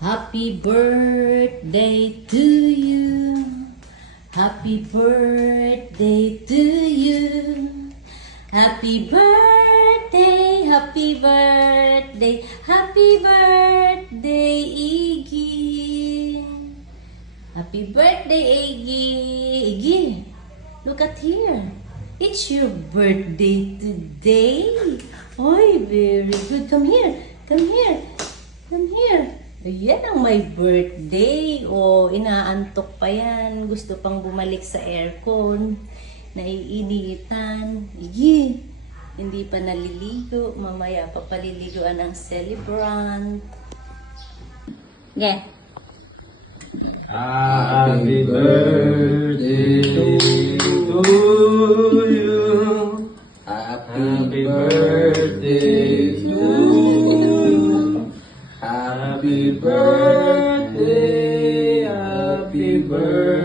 Happy birthday to you. Happy birthday to you. Happy birthday, happy birthday, happy birthday, Iggy. Happy birthday, Iggy. Iggy, look at here. It's your birthday today. Oy, very good. Come here. Come here. Come here. Yan ang my birthday. O, inaantok pa yan. Gusto pang bumalik sa aircon. Naiinitan. Igi, hindi pa naliligo. Mamaya pa paliliguan ang celebrant. Yeah. Happy birthday to you. Happy birthday to you. Happy birthday. Happy birthday.